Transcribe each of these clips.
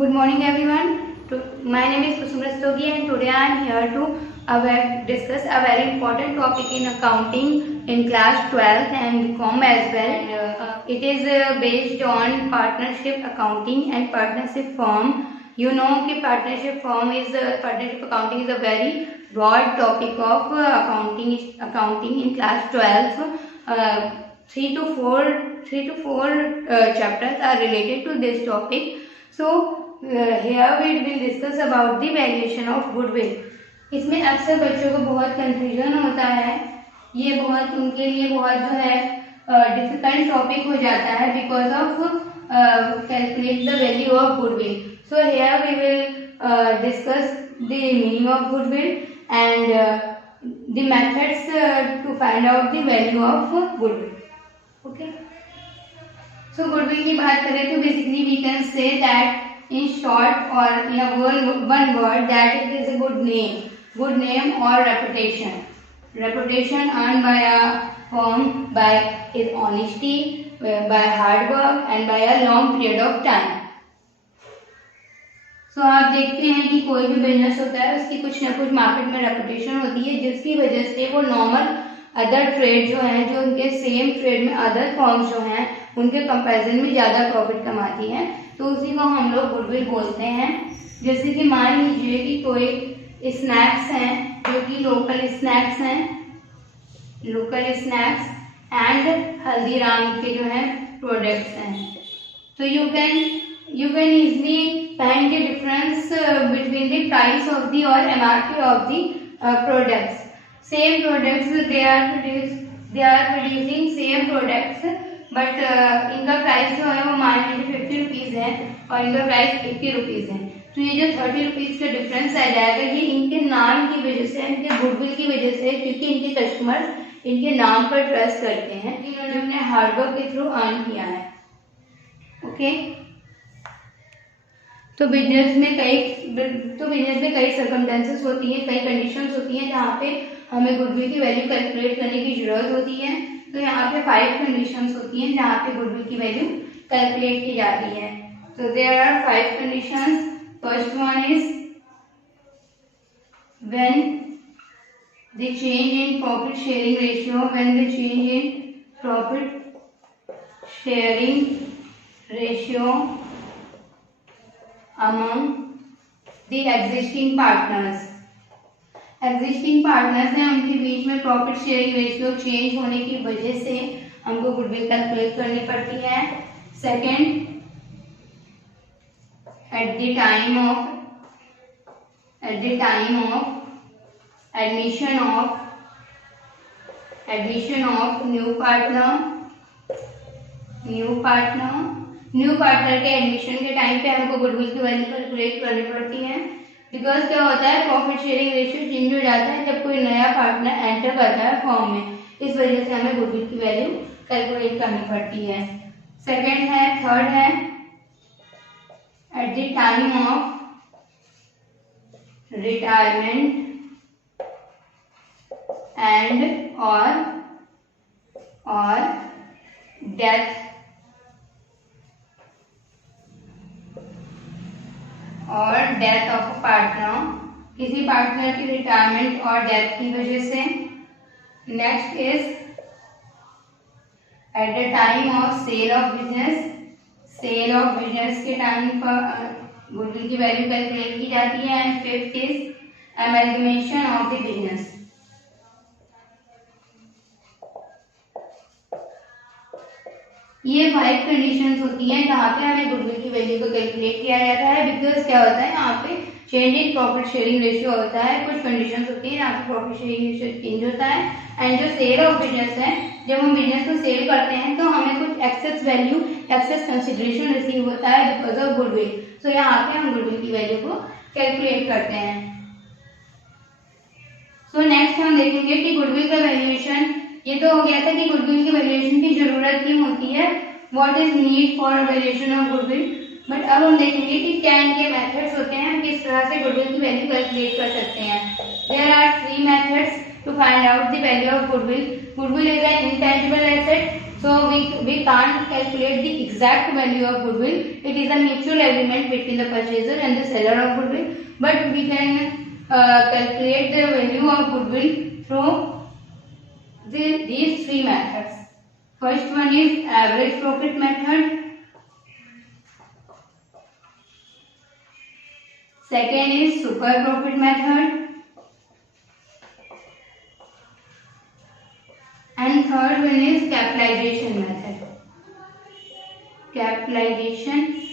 Good morning everyone. My name is Kusum Rastogi and today I am here to discuss a very important topic in accounting in class 12th and BCom as well. It is based on partnership accounting and partnership firm. You know कि partnership accounting is a very broad topic of accounting in class 12th. Three to four chapters are related to this topic. So here we will discuss about the valuation of goodwill. इसमें अक्सर बच्चों को बहुत confusion होता है, ये बहुत उनके लिए बहुत जो है डिफिकल्ट टॉपिक हो जाता है because of calculate the value of goodwill. So here we will discuss the meaning of goodwill and the methods to find out the value of goodwill. Okay, so goodwill की बात करें तो basically we can say that in short or in a one word that it is a good name or reputation earned by a firm by its honesty, by hard work and by a long period of time. So आप देखते हैं कि कोई भी business होता है उसकी कुछ ना कुछ मार्केट में रेपुटेशन होती है जिसकी वजह से वो नॉर्मल अदर ट्रेड जो है, जो उनके सेम ट्रेड में अदर फर्म्स जो हैं उनके कंपैरिजन में ज़्यादा प्रॉफिट कमाती हैं, तो उसी को हम लोग गुडविल बोलते हैं. जैसे कि मान लीजिए कि कोई स्नैक्स हैं जो कि लोकल स्नैक्स एंड हल्दीराम के जो है प्रोडक्ट्स हैं. तो you can easily find the difference between the price of the और MRP of the products. Same products they are producing same products but इनका प्राइस जो है वो मान लीजिए 50 रुपीज़ है और इनका प्राइस 80 रुपीज़ है. तो ये जो 30 रुपीज़ का डिफरेंस आ जाएगा ये इनके नाम की वजह से, इनके गुडविल की वजह से, क्योंकि इनके कस्टमर्स इनके नाम पर ट्रस्ट करते हैं, इन्होंने अपने हार्डवर्क के थ्रू अर्न किया है. ओके, तो बिजनेस में कई सर्कमस्टेंसेस होती हैं, कई कंडीशंस होती हैं जहाँ पे हमें गुडविल की वैल्यू कैलकुलेट करने की जरूरत होती है. तो यहाँ पे 5 कंडीशंस होती हैं जहाँ पे गुडविल की वैल्यू कैलकुलेट की जाती है. तो there are 5 conditions. First one is when the change in profit sharing ratio among the existing partners हैं, उनके बीच में प्रॉफिट शेयरिंग रेशियो चेंज होने की वजह से हमको गुडविल कैलकुलेट करनी पड़ती है. Second, eight the time of admission of new partner के एडमिशन के टाइम पे हमको गुडविल की वैल्यू कैलकुलेट करनी पड़ती है. बिकॉज क्या होता है, प्रॉफिट शेयरिंग रेशियो चेंज हो जाता है जब कोई नया पार्टनर एंटर करता है फॉर्म में, इस वजह से हमें गुडविल की वैल्यू कैलकुलेट करनी पड़ती है. थर्ड है at the time of retirement and और डेथ ऑफ अ पार्टनर, किसी पार्टनर की रिटायरमेंट और डेथ की वजह से. Next is at the time of sale of business के टाइम पर गुडविल की वैल्यू कैलकुलेट की जाती है. And fifth is amalgamation of the business. ये 5 कंडीशंस होती हैं जहाँ पे हमें गुडविल की वैल्यू को कैलकुलेट किया जाता है. बिकॉज क्या होता है, यहाँ पे change in profit sharing ratio होता है, कुछ कंडीशंस होती हैं यहाँ पे प्रॉफिट शेयरिंग रेशियो चेंज होता है. एंड जो सेल ऑफ बिजनेस है, जब हम बिजनेस को सेल करते हैं तो हमें कुछ एक्सेस कंसिडरेशन रिसीव होता है बिकॉज ऑफ गुडविल. सो यहाँ पे हम गुडविल की वैल्यू को कैलकुलेट करते हैं. सो नेक्स्ट हम देखेंगे कि गुडविल का वैल्यूएशन. ये तो हो गया था कि गुडविल की वैल्यूएशन की जरूरत क्यों होती है, what is need for valuation of goodwill. But अब हम देखेंगे कि क्या इनके मेथड्स होते हैं, हम किस तरह से गुडविल की वैल्यू कैलकुलेट कर सकते हैं. There are 3 methods to find out the value of goodwill. Goodwill is an intangible asset So we can't calculate the exact value of goodwill. It is a mutual agreement between the purchaser and the seller of goodwill. But we can calculate the value of goodwill through these three methods. First one is average profit method. Second is super profit method. And third one is capitalization method. Capitalization.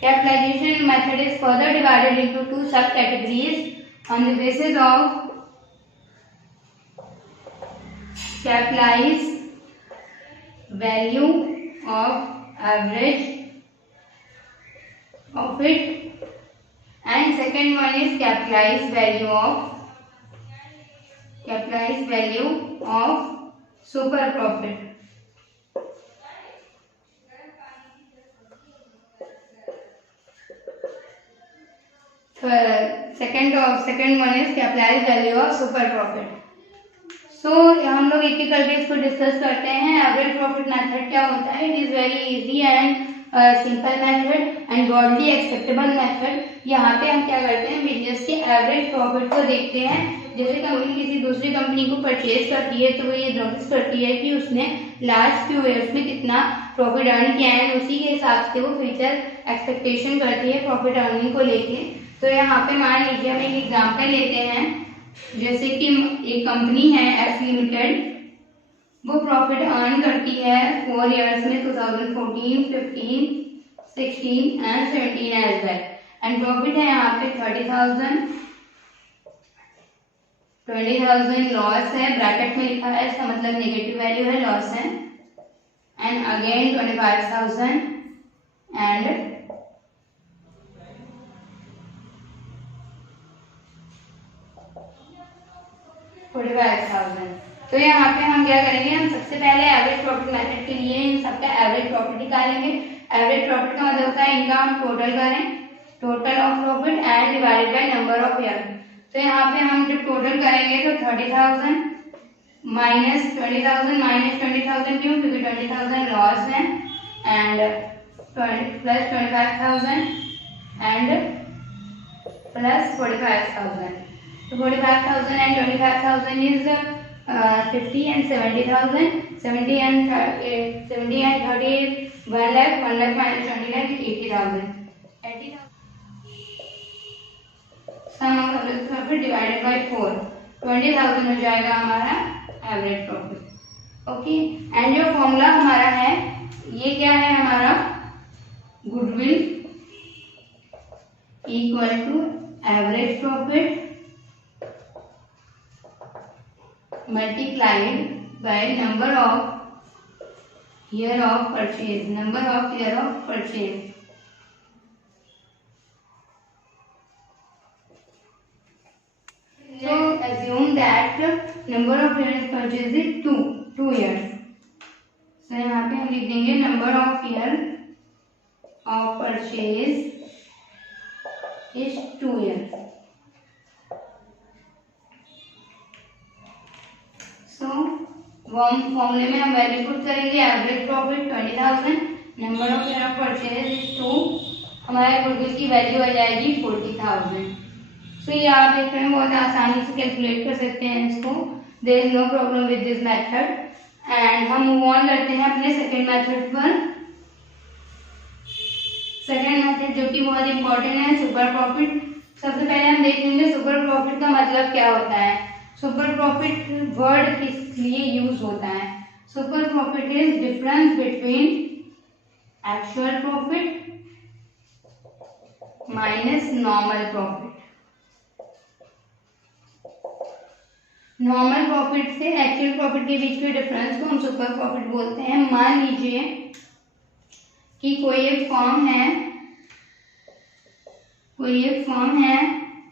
Capitalization method is further divided into two subcategories on the basis of capitalized value of average profit, and second one is capitalized value of super profit. Second one is capitalized value of super profit. So हम लोग एक एक करके इसको discuss करते हैं. Average profit method क्या होता है? It is very easy and simple method and broadly acceptable method. यहाँ पे हम क्या करते हैं, बिजनेस के एवरेज प्रॉफिट को देखते हैं. जैसे कंपनी किसी दूसरी कंपनी को परचेज करती है तो वो ये नोटिस करती है कि उसने लास्ट फ्यू ईयर्स में कितना प्रॉफिट अर्न किया है, उसी के हिसाब से वो फ्यूचर एक्सपेक्टेशन करती है प्रॉफिट अर्निंग को लेके. तो यहाँ पे मान लीजिए हम एक एग्जाम्पल लेते हैं. जैसे कि एक कंपनी है एस लिमिटेड, वो प्रॉफिट अर्न करती है 4 ईयर्स में 2014, 15, 16 and 17 as well. And profit है यहाँ पे 30,000, 20,000 लॉस है, ब्रैकेट में लिखा है, इसका मतलब नेगेटिव वैल्यू है, लॉस है. And again 25,000 and 45,000. तो यहाँ पे हम क्या करेंगे, हम सबसे पहले एवरेज प्रॉफिट मेथड के लिए इन सबका एवरेज प्रॉफिट निकालेंगे. एवरेज प्रॉफिट का मतलब होता है इनका हम टोटल करें, total of profit and divided by number of year. तो यहाँ पे हम जब टोटल करेंगे तो 30,000 माइनस 20,000 माइनस 20,000 क्यों, क्योंकि 20,000 लॉस है, and plus 25,000 and plus 45,000. So 45,000 and 25,000 is 50 and 70,000. 70 and 30 is 1 lakh. 1 lakh minus 20 lakh is 80,000. 80,000. Sum of average profit divided by 4. 20,000 हो जाएगा हमारा एवरेज प्रॉफिट. ओके. एंड जो फॉर्मूला हमारा है ये क्या है, हमारा goodwill equal to average profit multiplied by number of year of purchase. Number of year of purchase. So assume that number of years purchase is 2 years. So यहाँ पे हम लिख देंगे number of year of purchase is 2 years. फॉर्मूले में हम value put करेंगे. Average profit 20,000, number of year of purchase is 2, हमारे गुडविल की वैल्यू आ जाएगी 40,000. सो ये आप देख रहे हैं बहुत आसानी से कैलकुलेट कर सकते हैं इसको. There is no problem with this method. And हम मूव ऑन करते हैं अपने सेकेंड मेथड पर. सेकेंड मेथड जो कि बहुत इंपॉर्टेंट है, सुपर प्रॉफिट. सबसे पहले हम देखेंगे सुपर प्रॉफिट का मतलब क्या होता है. सुपर प्रॉफिट वर्ड किस लिए यूज होता है. Super profit is difference between actual profit minus normal profit. Normal profit से एक्चुअल प्रॉफिट के बीच के डिफरेंस को हम सुपर प्रॉफिट बोलते हैं. मान लीजिए कि कोई एक फर्म है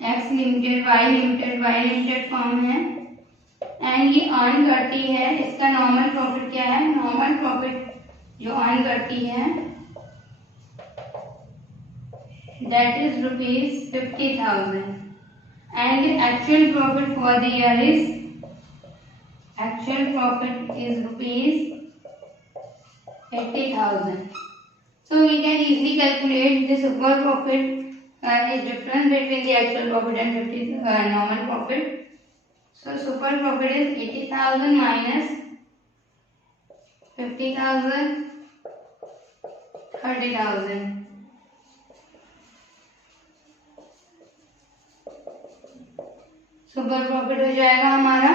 X limited, Y limited firm है एंड ये अर्न करती है. इसका नॉर्मल प्रॉफिट क्या है, नॉर्मल प्रॉफिट जो अर्न करती है that is rupees 50,000, and the actual profit for the year is rupees 80,000. So we can easily calculate the super profit is difference between the actual profit and normal profit. So super profit is 80,000 minus 50,000, 30,000. Super profit हो जाएगा हमारा।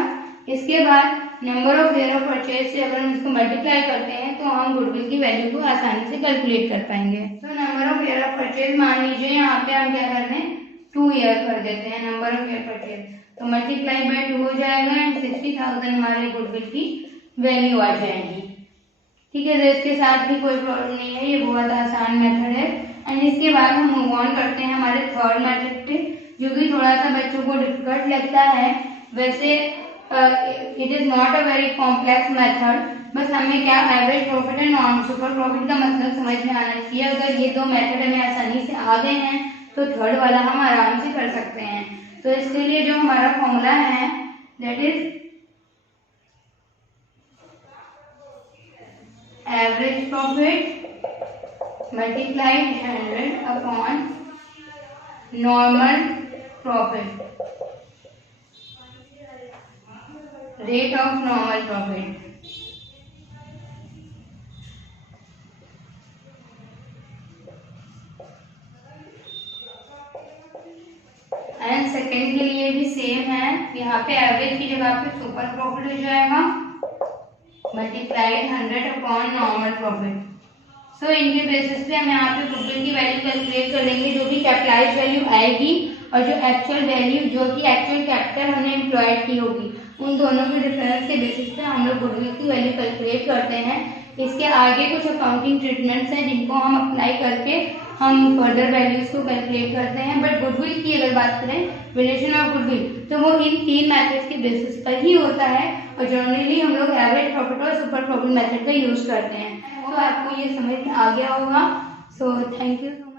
इसके बाद number of share of purchase से अगर हम इसको multiply करते हैं तो हम गुडविल की वैल्यू को आसानी से कैलकुलेट कर पाएंगे। तो number of share of purchase मान लीजिए यहाँ पे हम क्या कर रहे हैं 2 ईयर कर देते हैं नंबर ऑफ शेयर परचेज, तो मल्टीप्लाई बाय 2 हो जाएगा एंड 60,000 हमारे गुडविल की वैल्यू आ जाएगी। ठीक है, तो इसके साथ भी कोई प्रॉब्लम नहीं है, ये बहुत आसान मेथड है। एंड इसके बाद हम मूव ऑन करते हैं हमारे थर्ड मेथड पे, जो कि थोड़ा सा बच्चों को डिफिकल्ट लगता है। वैसे it is not a very complex method, बस हमें क्या average profit and non super profit का मतलब समझ में आना चाहिए। अगर ये दो मेथड हमें आसानी से आ गए हैं तो थर्ड वाला हम आराम से कर सकते हैं। तो इसके लिए जो हमारा फॉर्मूला है that is average profit multiplied 100 upon normal profit, rate of normal profit. And second के लिए भी सेम है, यहाँ पे एवरेज की जगह पे सुपर प्रॉफिट हो जाएगा मल्टीप्लाइड 100 अपॉन नॉर्मल प्रॉफिट। सो इनके बेसिस पे हम यहाँ पे गुडविल की वैल्यू कैलकुलेट कर लेंगे, जो भी कैपिटलाइज वैल्यू आएगी और जो एक्चुअल वैल्यू जो कि एक्चुअल कैपिटल हमने एम्प्लॉयड की होगी, उन दोनों के डिफरेंस के बेसिस पे हम लोग गुडविल की वैल्यू कैलकुलेट करते हैं। इसके आगे कुछ अकाउंटिंग ट्रीटमेंट्स हैं जिनको हम अप्लाई करके हम फर्दर वैल्यूज को कैलकुलेट करते हैं। बट गुडविल की अगर बात करें, वैल्यूएशन ऑफ गुडविल, तो वो इन 3 मेथड्स के बेसिस पर ही होता है और जनरली हम लोग एवरेज प्रॉफिट और सुपर प्रॉफिट मेथड का यूज करते हैं। तो आपको ये समझ में आ गया होगा। So thank you.